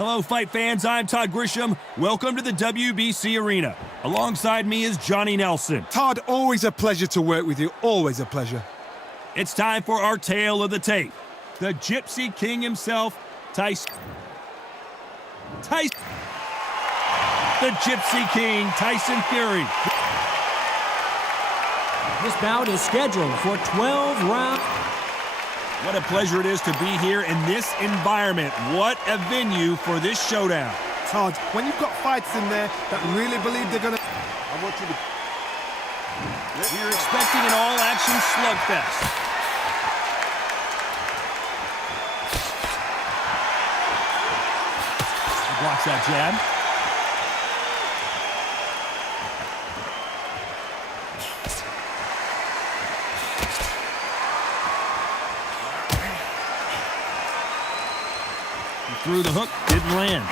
Hello, fight fans. I'm Todd Grisham. Welcome to the WBC Arena. Alongside me is Johnny Nelson. Todd, always a pleasure to work with you. Always a pleasure. It's time for our tale of the tape. The Gypsy King himself, Tyson. The Gypsy King, Tyson Fury. This bout is scheduled for 12 rounds. What a pleasure it is to be here in this environment. What a venue for this showdown. Todd, when you've got fights in there that really believe they're going to... I want you to... We're expecting an all-action slugfest. He blocks that jab. Through the hook, didn't land.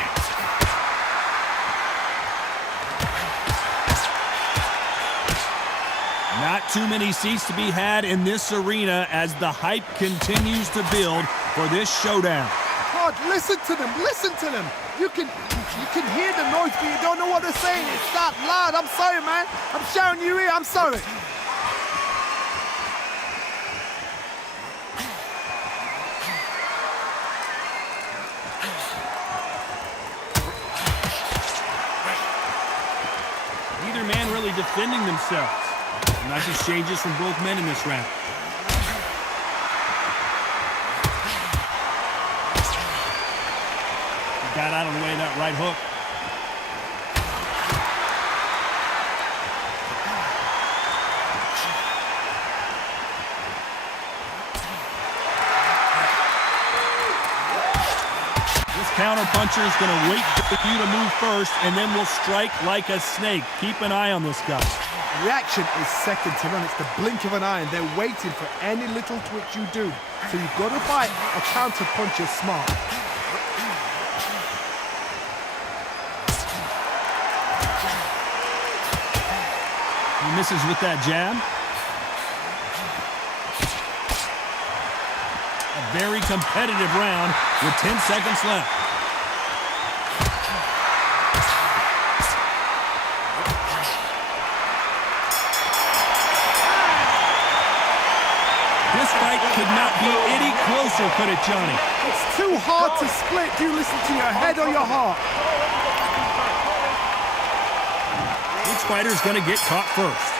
Not too many seats to be had in this arena as the hype continues to build for this showdown. Todd, listen to them, listen to them. You can hear the noise, but you don't know what they're saying. It's that loud. I'm sorry, man. I'm shouting you here. I'm sorry. Neither man really defending themselves. Nice exchanges from both men in this round. He got out of the way of that right hook. This counter-puncher is going to wait for you to move first, and then will strike like a snake. Keep an eye on this guy. Reaction is second to none. It's the blink of an eye, and they're waiting for any little twitch you do. So you've got to fight a counter-puncher smart. He misses with that jab. A very competitive round with 10 seconds left. This fight could not be any closer, could it, Johnny? It's too hard to split. Do you listen to your head or your heart? Which fighter's going to get caught first?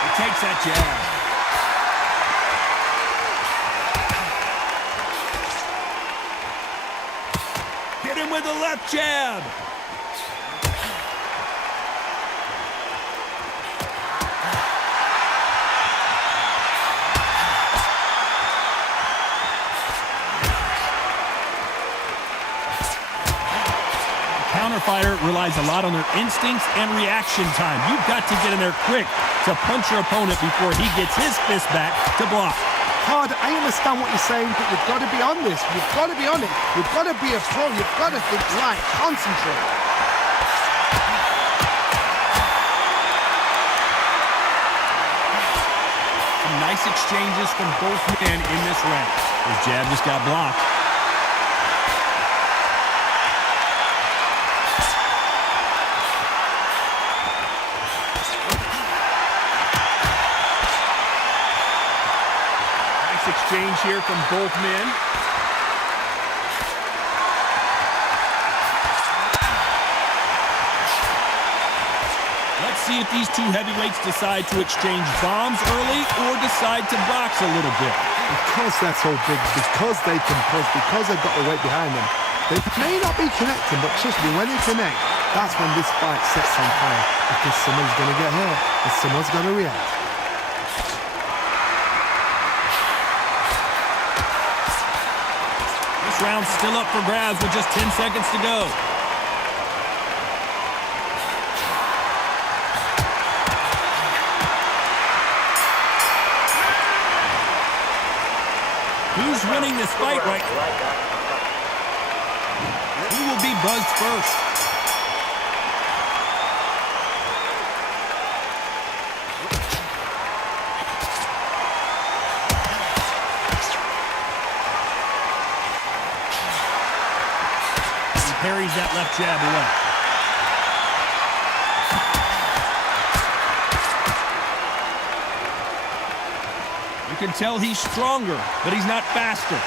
He takes that jab. Hit him with a left jab. Counterfighter relies a lot on their instincts and reaction time. You've got to get in there quick to punch your opponent before he gets his fist back to block. Todd, I understand what you're saying, but you've got to be on this. You've got to be on it. You've got to be a pro. You've got to think right. Concentrate. Some nice exchanges from both men in this round. His jab just got blocked. Exchange here from both men. Let's see if these two heavyweights decide to exchange bombs early or decide to box a little bit. Because they're so big, because they can push, because they've got the weight behind them, they may not be connecting, but trust me, when they connect, that's when this fight sets on fire. Because someone's going to get hurt and someone's going to react. This round's still up for grabs with just 10 seconds to go. Who's winning this fight right now? Who will be buzzed first? parries that left jab away. You can tell he's stronger, but he's not faster.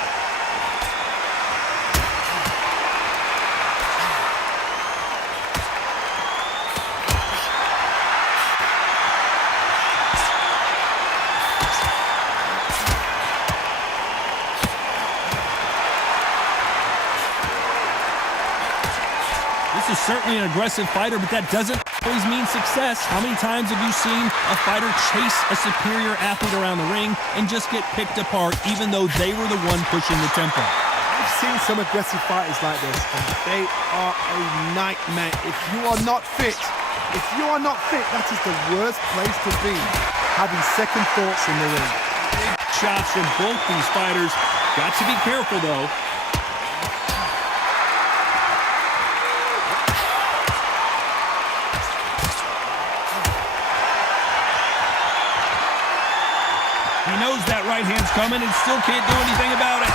This is certainly an aggressive fighter, but that doesn't always mean success. How many times have you seen a fighter chase a superior athlete around the ring and just get picked apart even though they were the one pushing the tempo? I've seen some aggressive fighters like this, and they are a nightmare. If you are not fit, that is the worst place to be, having second thoughts in the ring. Big shots from both these fighters. Got to be careful, though. He knows that right hand's coming and still can't do anything about it.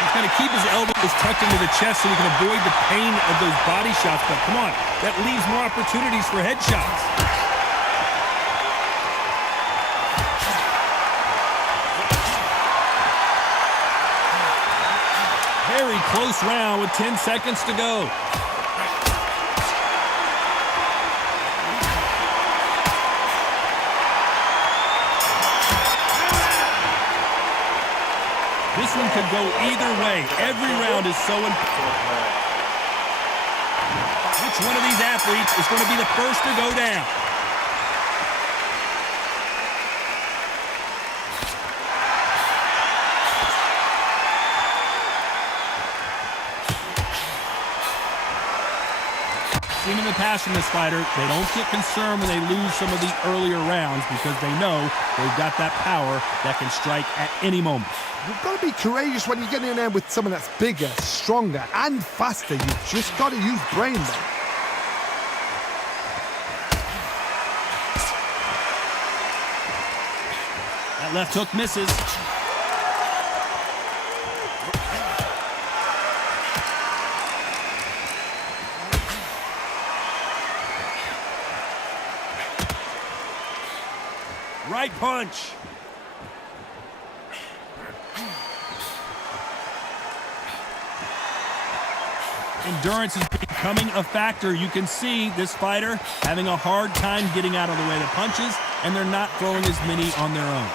He's going to keep his elbows tucked into the chest so he can avoid the pain of those body shots. But come on, that leaves more opportunities for headshots. Very close round with 10 seconds to go. This one could go either way. Every round is so important. Which one of these athletes is going to be the first to go down? Seen in the past from this fighter, they don't get concerned when they lose some of the earlier rounds because they know they've got that power that can strike at any moment. You've got to be courageous when you get in there with someone that's bigger, stronger, and faster. You've just got to use brain there. That left hook misses. Right punch. Endurance is becoming a factor. You can see this fighter having a hard time getting out of the way of the punches, and they're not throwing as many on their own.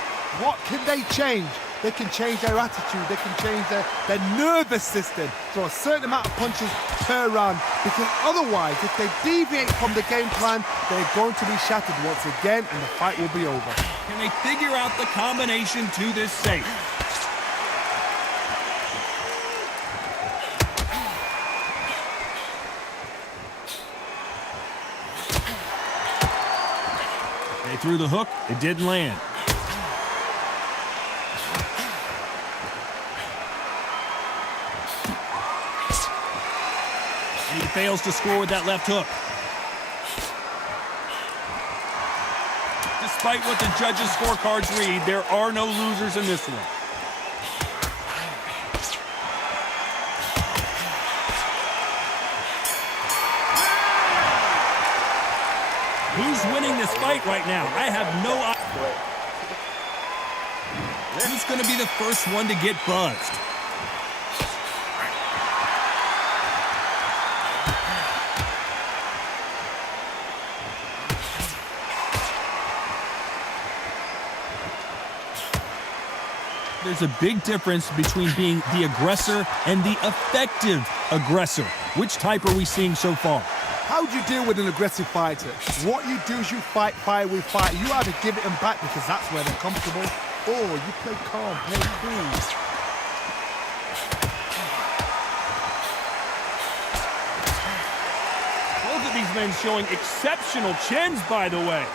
What can they change? They can change their attitude. They can change their nervous system. Throw a certain amount of punches per round, because otherwise, if they deviate from the game plan, they're going to be shattered once again, and the fight will be over. Can they figure out the combination to this safe? They threw the hook, it didn't land. And he fails to score with that left hook. Despite what the judges' scorecards read, there are no losers in this one. Who's winning this fight right now? I have no idea. Who's going to be the first one to get buzzed? There's a big difference between being the aggressor and the effective aggressor. Which type are we seeing so far? How do you deal with an aggressive fighter? What you do is you fight fire with fire. You either give it them back because that's where they're comfortable, or you play calm, play cool. Both of these men showing exceptional chins, by the way.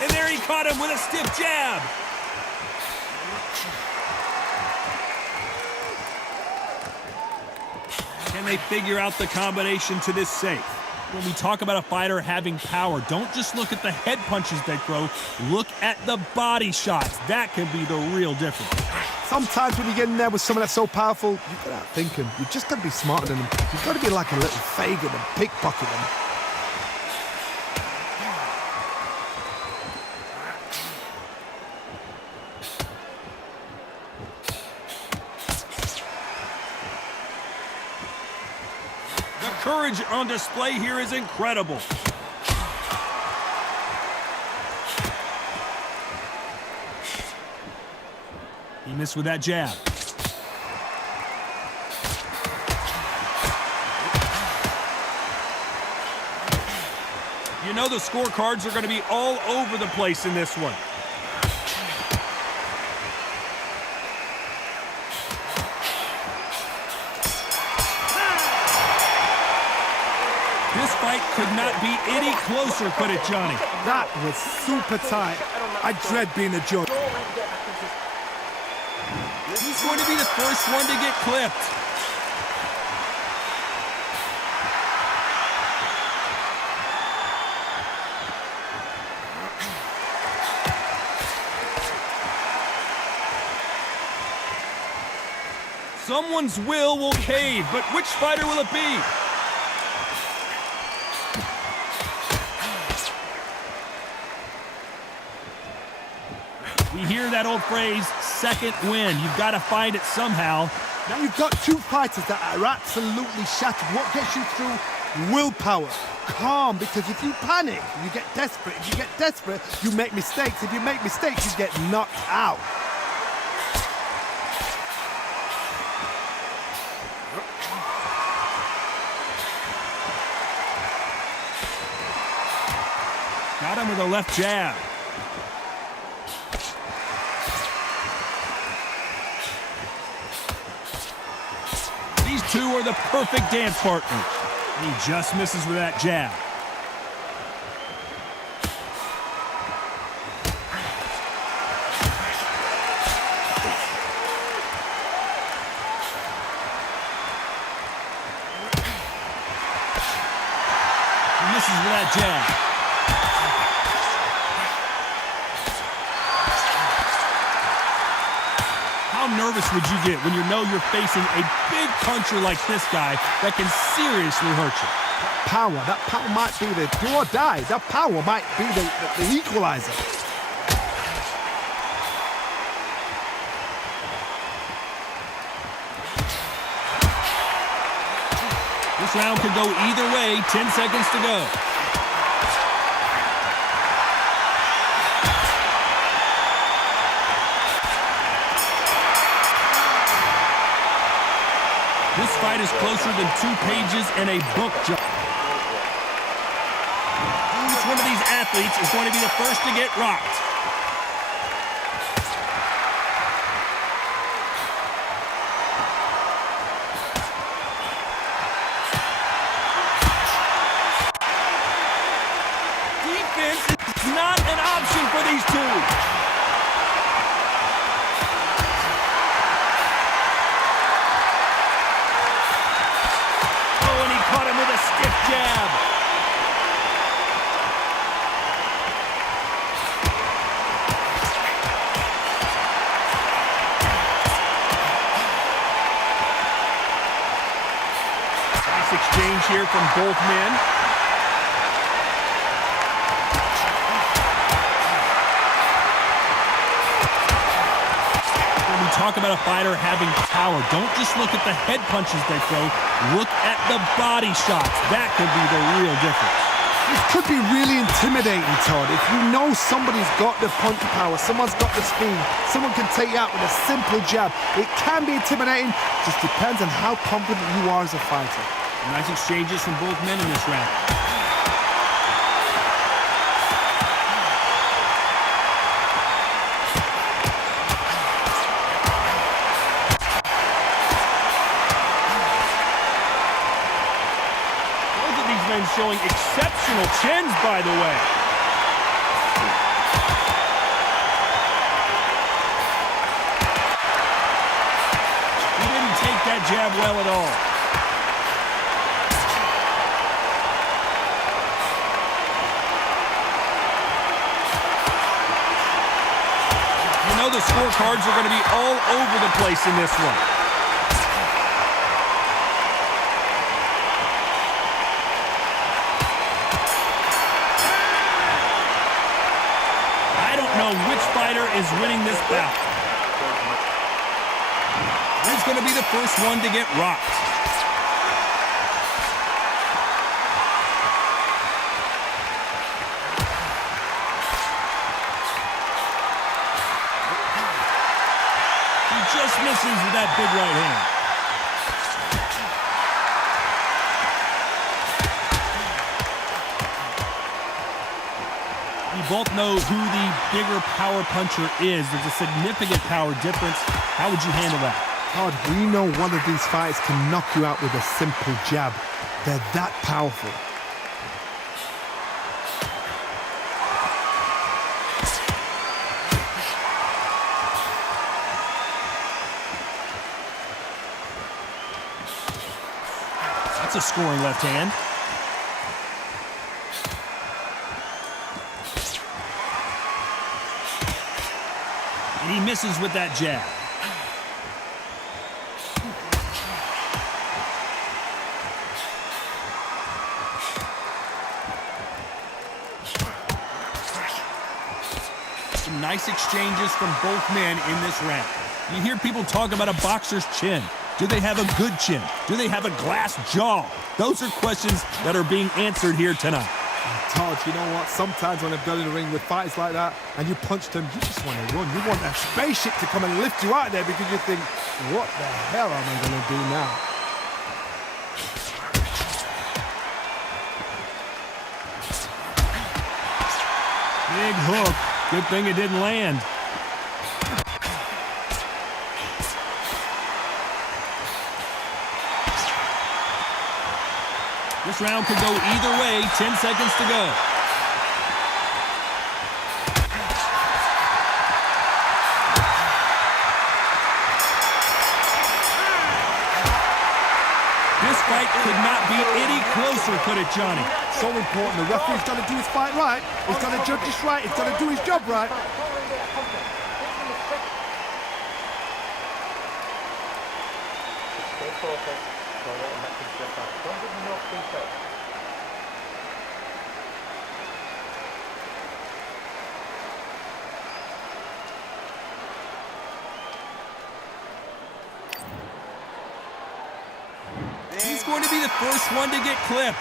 And there he caught him with a stiff jab. they figure out the combination to this safe. When we talk about a fighter having power, don't just look at the head punches they throw. Look at the body shots. That can be the real difference. Sometimes when you get in there with someone that's so powerful, you've got to outthink him. You've just got to be smarter than him. You've got to be like a little Fagin and pickpocket him. The courage on display here is incredible. He missed with that jab. You know the scorecards are going to be all over the place in this one. This fight could not be any closer, could it, Johnny? That was super tight. I dread being a judge. He's going to be the first one to get clipped. Someone's will cave, but which fighter will it be? We hear that old phrase, second win. You've got to find it somehow. Now you've got two fighters that are absolutely shattered. What gets you through? Willpower. Calm, because if you panic, you get desperate. If you get desperate, you make mistakes. If you make mistakes, you get knocked out. Got him with a left jab. These two are the perfect dance partners. He just misses with that jab. He misses with that jab. How nervous would you get when you know you're facing a big puncher like this guy that can seriously hurt you? That power might be the do or die. That power might be the equalizer. This round could go either way. 10 seconds to go. This fight is closer than 2 pages in a book, John. Each one of these athletes is going to be the first to get rocked. Defense is not an option for these two. Stiff jab. Nice exchange here from both men. When we talk about a fighter having power, don't just look at the head punches they throw. Look at the body shots. That could be the real difference. This could be really intimidating, Todd. If you know somebody's got the punch power, someone's got the speed, someone can take you out with a simple jab. It can be intimidating. Just depends on how confident you are as a fighter. Nice exchanges from both men in this round. Showing exceptional chins, by the way. He didn't take that jab well at all. know the scorecards are going to be all over the place in this one. I don't know which fighter is winning this bout. Who's going to be the first one to get rocked? Just misses with that big right hand. We both know who the bigger power puncher is. There's a significant power difference. How would you handle that? Todd, we know one of these fighters can knock you out with a simple jab. They're that powerful. That's a scoring left hand. And he misses with that jab. Some nice exchanges from both men in this round. You hear people talk about a boxer's chin. Do they have a good chin? Do they have a glass jaw? Those are questions that are being answered here tonight. Todd, you know what? Sometimes when I've done in the ring with fighters like that and you punch them, you just want to run. You want a spaceship to come and lift you out of there because you think, what the hell am I going to do now? Big hook. Good thing it didn't land. This round could go either way. 10 seconds to go. This fight could not be any closer, could it, Johnny? So important. The referee's got to do his fight right. He's got to judge this right. He's got to do his job right. He's going to be the first one to get clipped.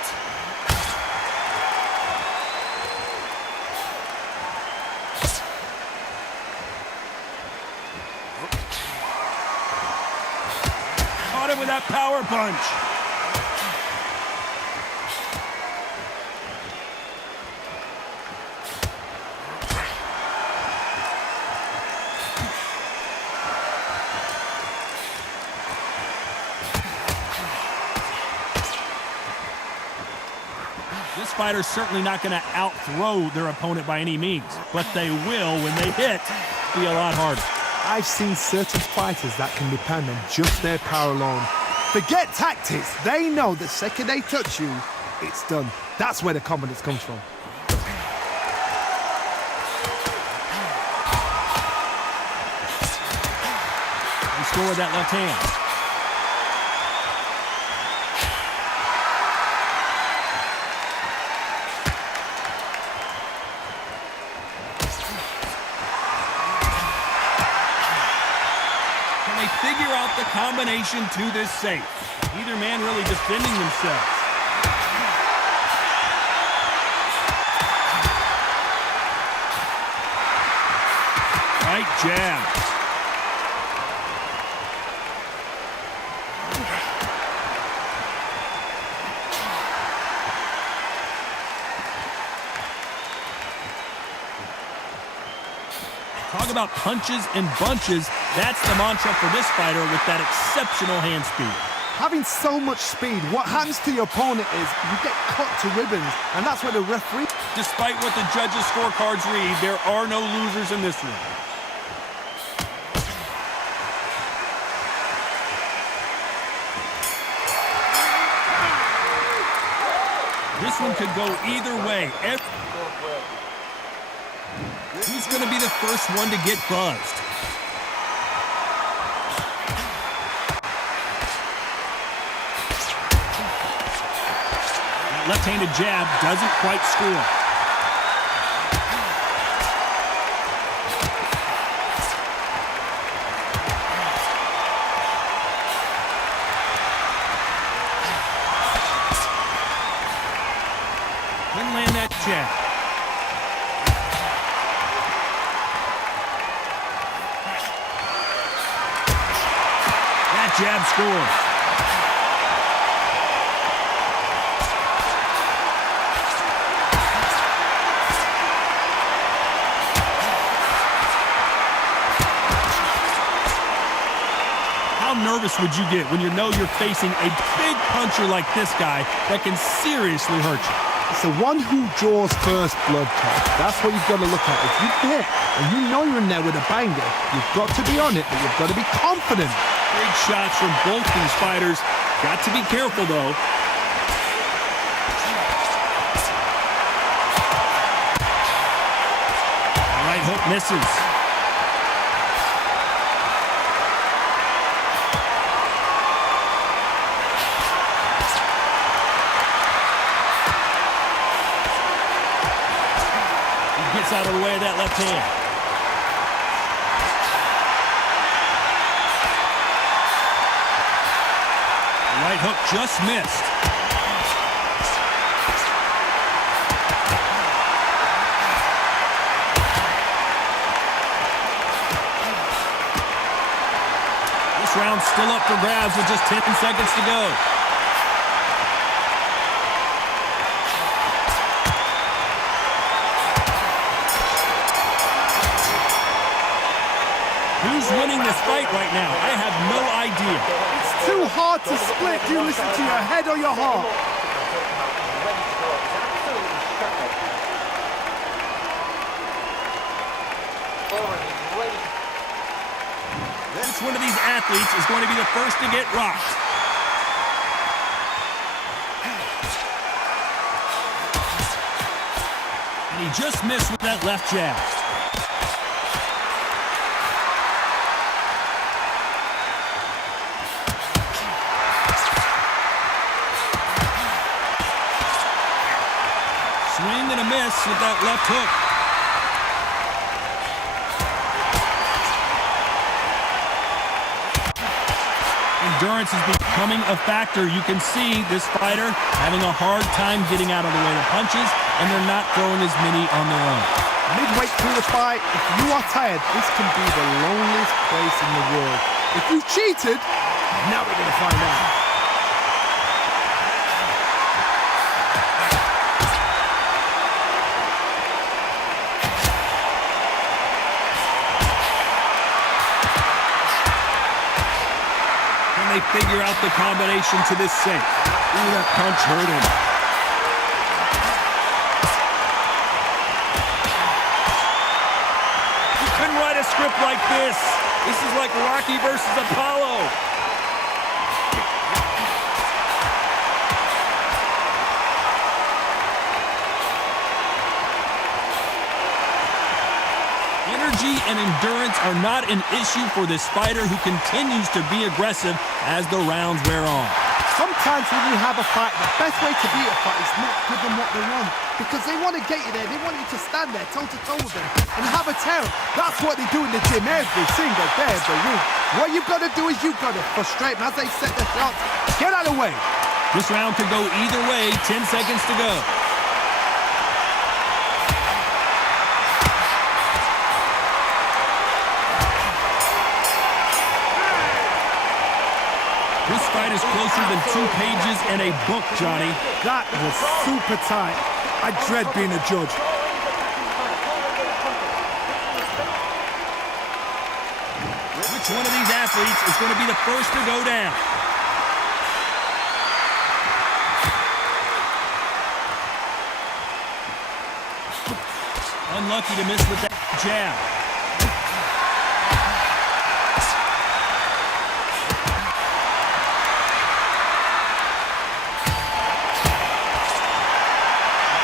Caught him with that power punch. This fighter's certainly not going to out-throw their opponent by any means, but they will, when they hit, be a lot harder. I've seen certain fighters that can depend on just their power alone. Forget tactics. They know the second they touch you, it's done. That's where the confidence comes from. He scored that left hand. Figure out the combination to this safe. Neither man really defending themselves. Right jab. Talk about punches and bunches. That's the mantra for this fighter with that exceptional hand speed. Having so much speed, what happens to your opponent is you get cut to ribbons, and that's where the referee... Despite what the judges' scorecards read, there are no losers in this one. This one could go either way. Who's going to be the first one to get buzzed? That left-handed jab doesn't quite score. Couldn't land that jab. That jab scores. How nervous would you get when you know you're facing a big puncher like this guy that can seriously hurt you? It's the one who draws first blood, Todd. That's what you've got to look at. If you hit and you know you're in there with a banger, you've got to be on it, but you've got to be confident. Big shots from both these fighters. Got to be careful, though. Right hook misses. Gets out of the way of that left hand. Right hook just missed. This round's still up for grabs with just 10 seconds to go. Who's winning this fight right now? I have no idea. It's too hard to split. Do you listen to your head or your heart? Which one of these athletes is going to be the first to get rocked? And he just missed with that left jab. Swing and a miss with that left hook. Endurance is becoming a factor. You can see this fighter having a hard time getting out of the way of punches, and they're not throwing as many on their own. Midway through the fight, if you are tired, this can be the loneliest place in the world. If you cheated, now we're going to find out. They figure out the combination to this sink. Ooh, that punch hurt him. You couldn't write a script like this. This is like Rocky versus Apollo. Energy and endurance are not an issue for this fighter who continues to be aggressive as the rounds wear on. Sometimes when you have a fight, the best way to beat a fight is not give them what they want. Because they want to get you there. They want you to stand there toe-to-toe with them and have a tear. That's what they do in the gym every single day of the week. What you've got to do is you've got to frustrate them as they set their shots. Get out of the way. This round could go either way. 10 seconds to go. This fight is closer than 2 pages in a book, Johnny. That was super tight. I dread being a judge. Which one of these athletes is going to be the first to go down? Unlucky to miss with that jab.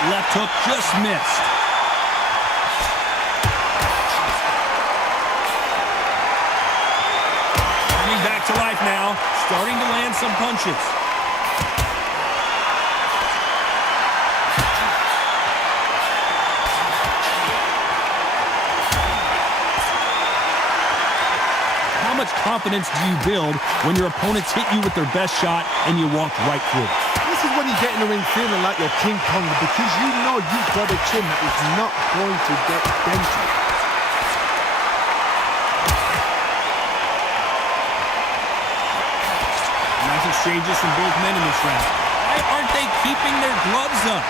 Left hook just missed. back to life now, starting to land some punches. How much confidence do you build when your opponents hit you with their best shot and you walk right through it? This is when you get in the ring feeling like you're King Kong because you know you've got a chin that is not going to get dented. Nice exchanges from both men in this round. Why aren't they keeping their gloves up?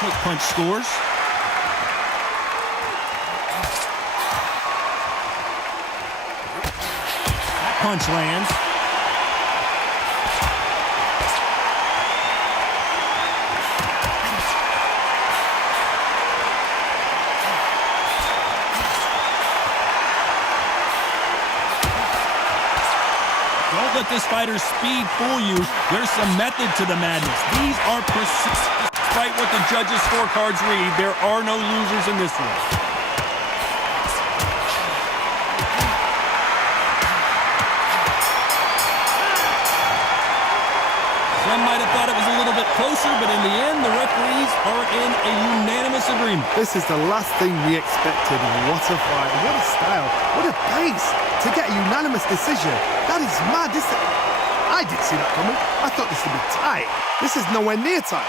Quick punch scores. That punch lands. Don't let this fighter's speed fool you. There's some method to the madness. These are precise. Despite what the judges' scorecards read, there are no losers in this one. Some might have thought it was a little bit closer, but in the end, the referees are in a unanimous agreement. This is the last thing we expected. What a fight, what a style, what a pace to get a unanimous decision. That is mad. I didn't see that coming. I thought this would be tight. This is nowhere near tight.